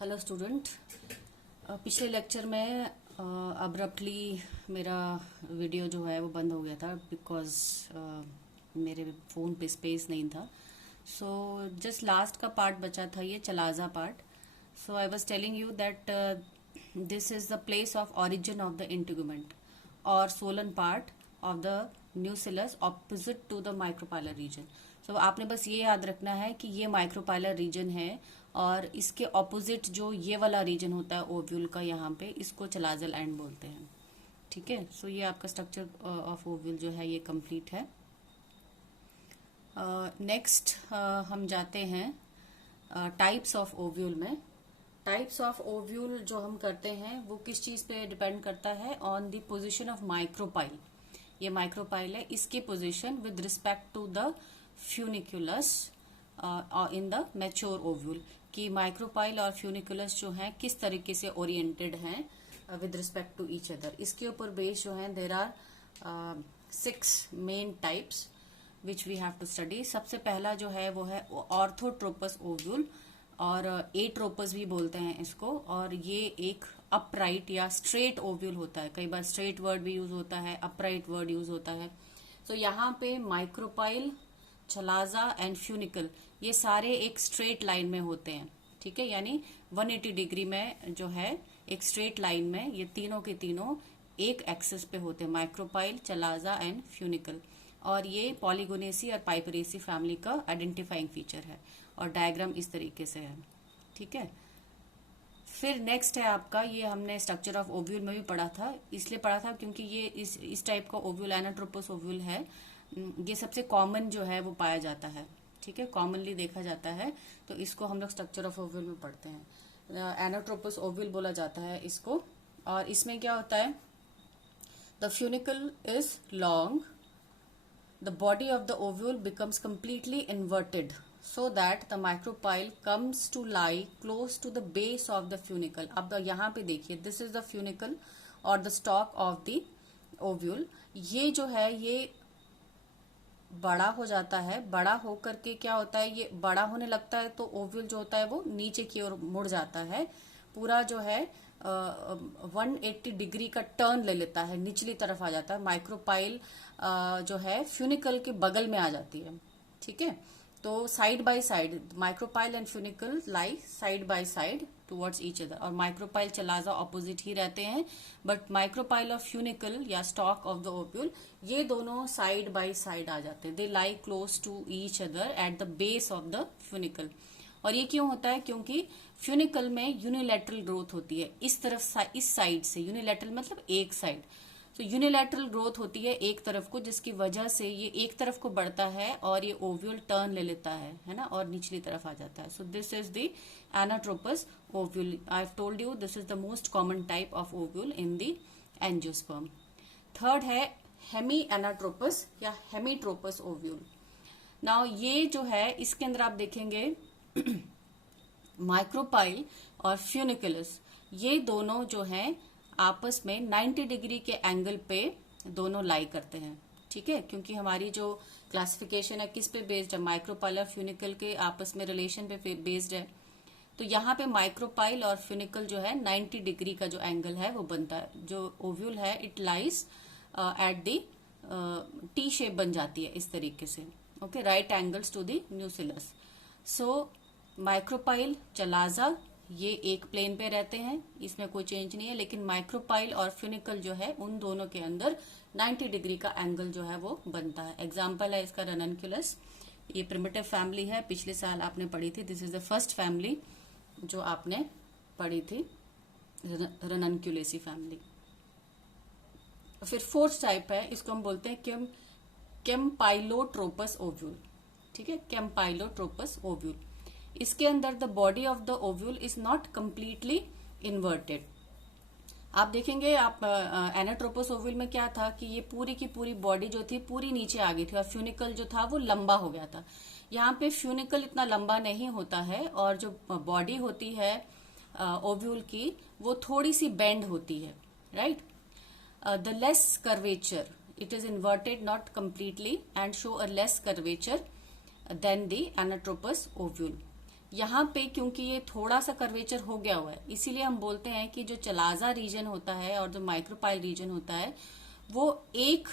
Hello student. पिछले lecture में abruptly मेरा वीडियो जो है वो बंद हो गया था बिकॉज मेरे फ़ोन पे स्पेस नहीं था। सो जस्ट लास्ट का पार्ट बचा था, ये chalaza part. So I was telling you that this is the place of origin of the integument और swollen part of the nucellus opposite to the micropylar region. So आपने बस ये याद रखना है कि ये माइक्रोपाइलर रीजन है और इसके ऑपोजिट जो ये वाला रीजन होता है ओव्यूल का, यहाँ पे इसको चलाजल एंड बोलते हैं। ठीक है, सो ये आपका स्ट्रक्चर ऑफ ओव्यूल जो है ये कंप्लीट है। नेक्स्ट हम जाते हैं टाइप्स ऑफ ओव्यूल में। टाइप्स ऑफ ओव्यूल जो हम करते हैं वो किस चीज पे डिपेंड करता है? On the position of micropyle. ये माइक्रोपाइल है, इसकी position with respect to the funiculus in the mature ovule, कि माइक्रोपाइल और फ्यूनिकुलस जो हैं किस तरीके से ओरिएंटेड हैं with respect to each other. इसके ऊपर बेस जो है there are 6 main types which we have to study. सबसे पहला जो है वो है ऑर्थोट्रोपस ओव्यूल, और एट्रोपस भी बोलते हैं इसको, और ये एक अपराइट या स्ट्रेट ओव्यूल होता है। कई बार स्ट्रेट वर्ड भी यूज होता है, अपराइट वर्ड यूज होता है। तो यहाँ पे माइक्रोपाइल, चलाजा एंड फ्यूनिकल ये सारे एक स्ट्रेट लाइन में होते हैं। ठीक है, यानी 180 डिग्री में जो है एक स्ट्रेट लाइन में ये तीनों के तीनों एक एक्सिस पे होते हैं, माइक्रोपाइल, चलाजा एंड फ्यूनिकल। और ये पॉलीगोनेसी और पाइपरेसी फैमिली का आइडेंटिफाइंग फीचर है, और डायग्राम इस तरीके से है। ठीक है, फिर नेक्स्ट है आपका, ये हमने स्ट्रक्चर ऑफ ओव्यूल में भी पढ़ा था, इसलिए पढ़ा था क्योंकि ये इस टाइप का ओव्यूल एनाट्रोपस ओव्यूल है। ये सबसे कॉमन जो है वो पाया जाता है। ठीक है, कॉमनली देखा जाता है, तो इसको हम लोग स्ट्रक्चर ऑफ ओव्यूल में पढ़ते हैं। एनाट्रोपस ओव्यूल बोला जाता है इसको। और इसमें क्या होता है? The funicle is long, the body of the ovule becomes completely inverted so that the micropyle comes to lie close to the base of the funicle। अब यहाँ पे देखिए, this is the funicle और the stalk of the ovule। ये जो है ये बड़ा हो जाता है, बड़ा होकर के क्या होता है, ये बड़ा होने लगता है तो ओव्यूल जो होता है वो नीचे की ओर मुड़ जाता है, पूरा जो है 180 डिग्री का टर्न ले लेता है, निचली तरफ आ जाता है। माइक्रोपाइल जो है फ्यूनिकल के बगल में आ जाती है। ठीक है, तो side by side micropyle and funicle lie side by side towards each other, और माइक्रोपाइल चलाजा ऑपोजिट ही रहते हैं, बट माइक्रोपाइल और फ्यूनिकल या स्टॉक ऑफ द ओव्यूल ये दोनों साइड बाय साइड आ जाते हैं। They lie close to each other at the base of the funicle. और ये क्यों होता है? क्योंकि फ्यूनिकल में यूनिलैटरल ग्रोथ होती है, इस तरफ इस साइड से। यूनिलैटरल मतलब एक साइड, तो यूनिलैटरल ग्रोथ होती है एक तरफ को, जिसकी वजह से ये एक तरफ को बढ़ता है और ये ओव्यूल टर्न ले लेता है ना, और निचली तरफ आ जाता है। So this is the anatropous ovule. I have told you this is the most common type of ovule in the angiosperm. Third है हेमी एनाट्रोपस या हेमीट्रोपस ओव्यूल। नाउ ये जो है इसके अंदर आप देखेंगे माइक्रोपाइल और फ्यूनिकुलस ये दोनों जो हैं आपस में 90 डिग्री के एंगल पे दोनों लाई करते हैं। ठीक है, क्योंकि हमारी जो क्लासिफिकेशन है किस पे बेस्ड है? माइक्रोपाइल और फ्यूनिकल के आपस में रिलेशन पे बेस्ड है। तो यहाँ पे माइक्रोपाइल और फ्यूनिकल जो है 90 डिग्री का जो एंगल है वो बनता है। जो ओव्यूल है it lies at the T shape बन जाती है इस तरीके से। Okay, right angles to the nucellus. So micropyle, chalaza ये एक प्लेन पे रहते हैं, इसमें कोई चेंज नहीं है, लेकिन माइक्रोपाइल और फ्यूनिकल जो है उन दोनों के अंदर 90 डिग्री का एंगल जो है वो बनता है। एग्जाम्पल है इसका रननक्यूलस। ये प्रिमिटिव फैमिली है, पिछले साल आपने पढ़ी थी। This is the first family जो आपने पढ़ी थी, रननक्यूलेसी फैमिली। फिर फोर्थ टाइप है, इसको हम बोलते हैं केम्पाइलोट्रोपस ओव्यूल। ठीक है, केम्पाइलोट्रोपस ओव्यूल। इसके अंदर the body of the ovule is not completely inverted. आप देखेंगे, आप एनाट्रोपस ओव्यूल में क्या था कि ये पूरी की पूरी बॉडी जो थी पूरी नीचे आ गई थी और फ्यूनिकल जो था वो लंबा हो गया था। यहाँ पे फ्यूनिकल इतना लंबा नहीं होता है, और जो बॉडी होती है ओव्यूल की वो थोड़ी सी बेंड होती है, right. The less curvature, it is inverted not completely and show a less curvature than the anatropous ovule. यहाँ पे क्योंकि ये थोड़ा सा कर्वेचर हो गया हुआ है, इसीलिए हम बोलते हैं कि जो चलाजा रीजन होता है और जो माइक्रोपाइल रीजन होता है वो एक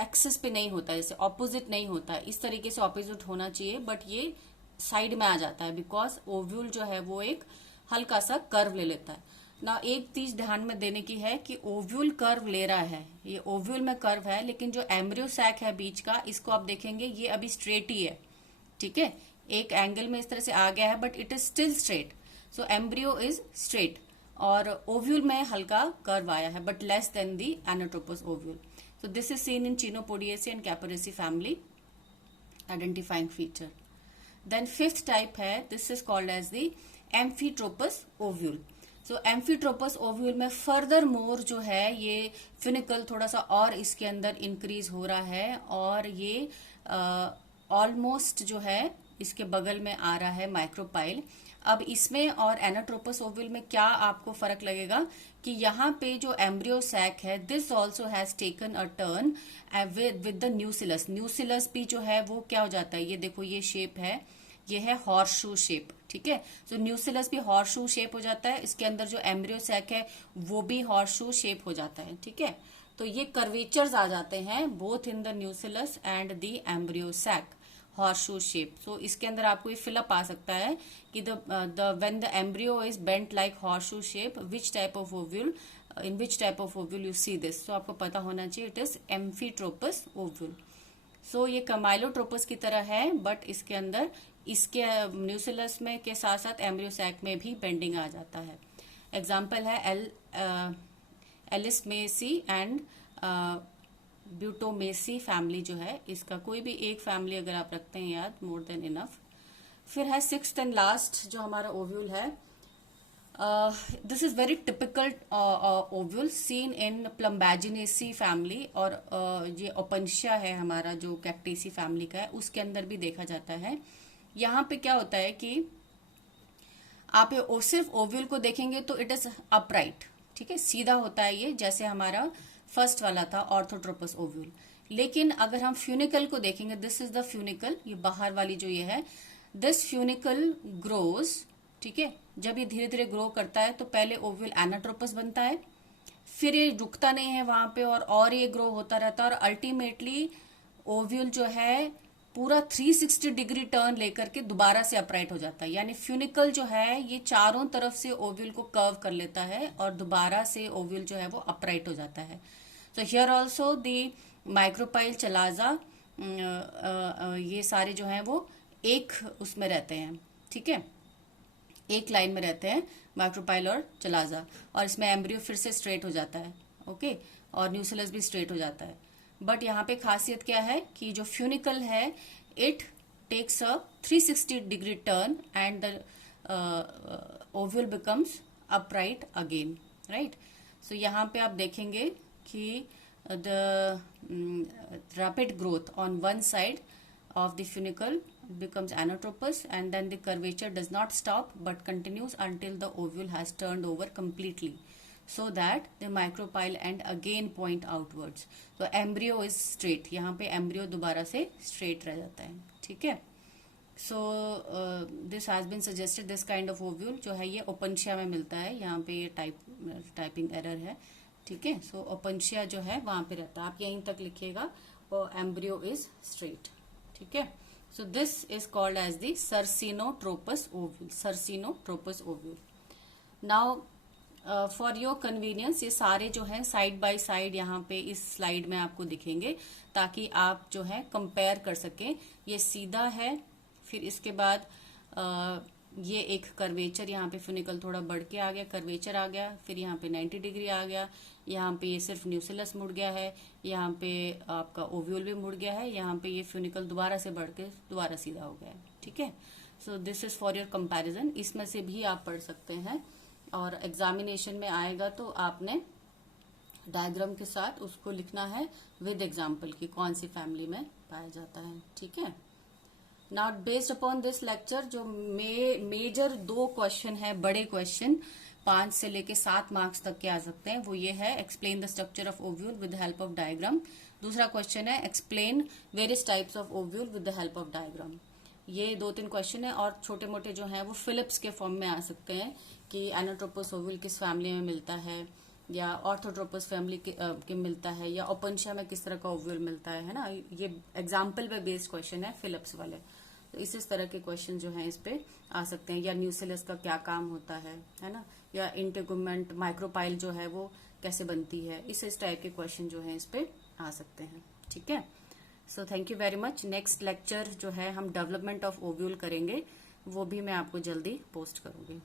एक्सिस पे नहीं होता है, जैसे ऑपोजिट नहीं होता है, इस तरीके से ऑपोजिट होना चाहिए, बट ये साइड में आ जाता है बिकॉज ओव्यूल जो है वो एक हल्का सा कर्व ले लेता है ना। एक चीज ध्यान में देने की है कि ओव्यूल कर्व ले रहा है, ये ओव्यूल में कर्व है, लेकिन जो एम्ब्रियो सैक है बीच का, इसको आप देखेंगे ये अभी स्ट्रेट ही है, ठीक है, एक एंगल में इस तरह से आ गया है but it is still straight, so embryo is straight, और ओव्यूल में हल्का कर्व आया है but less than the anatropous ovule. So this is seen in Chenopodiaceae and Caparaceae family identifying feature. Then fifth type है, this is called as the Amphitropous ovule. So Amphitropous ovule में further more जो है ये funicle थोड़ा सा और इसके अंदर increase हो रहा है, और ये almost जो है इसके बगल में आ रहा है माइक्रोपाइल। अब इसमें और एनाट्रोपस ओव्यूल में क्या आपको फर्क लगेगा कि यहाँ पे जो एम्ब्रियो सैक है, this also has taken a turn with the न्यूसिलस। न्यूसिलस भी जो है वो क्या हो जाता है, ये देखो ये शेप है, ये है हॉर्सशू शेप, ठीक है। सो न्यूसिलस भी हॉर्सशू शेप हो जाता है, इसके अंदर जो एम्ब्रियो सैक है वो भी हॉर्सशू शेप हो जाता है, ठीक है। तो ये कर्वेचर्स आ जाते हैं both in the nucellus and the embryo sac, horseshoe shape. So इसके अंदर आपको ये फिलअप आ सकता है कि when the embryo is bent like horseshoe shape, which type of ovule, in which type of ovule you see this. So आपको पता होना चाहिए it is amphitropous ovule. So ये कमाइलोट्रोपस की तरह है, बट इसके अंदर इसके न्यूसिलस में के साथ साथ एम्ब्रियो सैक में भी बेंडिंग आ जाता है। एग्जाम्पल है एलिसमेसी एंड ब्यूटोमेसी फैमिली जो है, इसका कोई भी एक फैमिली अगर आप रखते हैं याद, मोर देन इनफ। फिर है सिक्स्थ एंड लास्ट जो हमारा ओव्यूल है, this is very typical ovule seen in Plumbaginaceae family, और ये ओपनशिया है हमारा जो कैक्टेसी फैमिली का है, उसके अंदर भी देखा जाता है। यहाँ पे क्या होता है कि आप ये सिर्फ ओव्यूल को देखेंगे तो इट इज अपराइट, ठीक है, सीधा होता है ये, जैसे हमारा फर्स्ट वाला था ऑर्थोट्रोपस ओव्यूल। लेकिन अगर हम फ्यूनिकल को देखेंगे, दिस इज द फ्यूनिकल, ये बाहर वाली जो ये है, दिस फ्यूनिकल ग्रोज, ठीक है। जब ये धीरे धीरे ग्रो करता है तो पहले ओव्यूल एनाट्रोपस बनता है, फिर ये रुकता नहीं है वहां पे और ये ग्रो होता रहता है, और अल्टीमेटली ओव्यूल जो है पूरा 360 डिग्री टर्न लेकर के दोबारा से अपराइट हो जाता है। यानी फ्यूनिकल जो है ये चारों तरफ से ओव्यूल को कर्व कर लेता है और दोबारा से ओव्यूल जो है वो अपराइट हो जाता है। तो here also the micropyle, chalaza, ये सारे जो हैं वो एक उसमें रहते हैं, ठीक है, एक लाइन में रहते हैं माइक्रोपाइल और चलाजा, और इसमें एम्ब्रियो फिर से स्ट्रेट हो जाता है, ओके, और न्यूसिलस भी स्ट्रेट हो जाता है। बट यहाँ पे खासियत क्या है कि जो फ्यूनिकल है it takes a 360 degree turn and the ovule becomes upright again, right. So यहाँ पे आप देखेंगे कि द rapid growth on one side of the funicle becomes anatropous, and then the curvature does not stop but continues until the ovule has turned over completely, so that the micropyle end again point outwards. So embryo is straight, यहाँ पे embryo दोबारा से straight रह जाता है, ठीक है। So this has been suggested, this kind of ovule जो है ये ओपनशिया में मिलता है, यहाँ पे ये टाइपिंग एरर है, ठीक है। सो ओपनशिया जो है वहां पे रहता है, आप यहीं तक लिखिएगा, और एम्ब्रियो इज स्ट्रेट, ठीक है। So this is called as the circinotropous ovule, circinotropous ovule. Now for your convenience ये सारे जो है साइड बाय साइड यहाँ पे इस स्लाइड में आपको दिखेंगे, ताकि आप जो है कंपेयर कर सकें। ये सीधा है, फिर इसके बाद ये एक कर्वेचर, यहाँ पे फ्यूनिकल थोड़ा बढ़ के आ गया, कर्वेचर आ गया, फिर यहाँ पे 90 डिग्री आ गया, यहाँ पे ये सिर्फ न्यूसिलस मुड़ गया है, यहाँ पे आपका ओव्यूल भी मुड़ गया है, यहाँ पे ये फ्यूनिकल दोबारा से बढ़ के दोबारा सीधा हो गया है, ठीक है। So this is for your comparison, इसमें से भी आप पढ़ सकते हैं, और एग्जामिनेशन में आएगा तो आपने डायग्राम के साथ उसको लिखना है विद एग्जाम्पल कि कौन सी फैमिली में पाया जाता है, ठीक है। Now based upon this lecture जो मेजर 2 क्वेश्चन है, बड़े क्वेश्चन 5 से लेके 7 मार्क्स तक के आ सकते हैं, वो ये है explain the structure of ovule with the help of diagram. दूसरा क्वेश्चन है explain various types of ovule with the help of diagram. ये 2-3 क्वेश्चन है, और छोटे मोटे जो हैं वो फिलिप्स के फॉर्म में आ सकते हैं कि एनाट्रोपस ओव्यूल किस फैमिली में मिलता है, या ऑर्थोट्रोपस फैमिली के मिलता है, या ओपनशिया में किस तरह का ओव्यूल मिलता है ना। ये एग्जाम्पल पे बेस्ड क्वेश्चन है फिलिप्स वाले। तो इस तरह के क्वेश्चन जो हैं इस पे आ सकते हैं, या न्यूसिलस का क्या काम होता है ना, या इंटेगुमेंट माइक्रोपाइल जो है वो कैसे बनती है। इस टाइप के क्वेश्चन जो है इस पे आ सकते हैं। ठीक है, so thank you very much. Next lecture जो है हम डेवलपमेंट ऑफ ओव्यूल करेंगे, वो भी मैं आपको जल्दी पोस्ट करूंगी।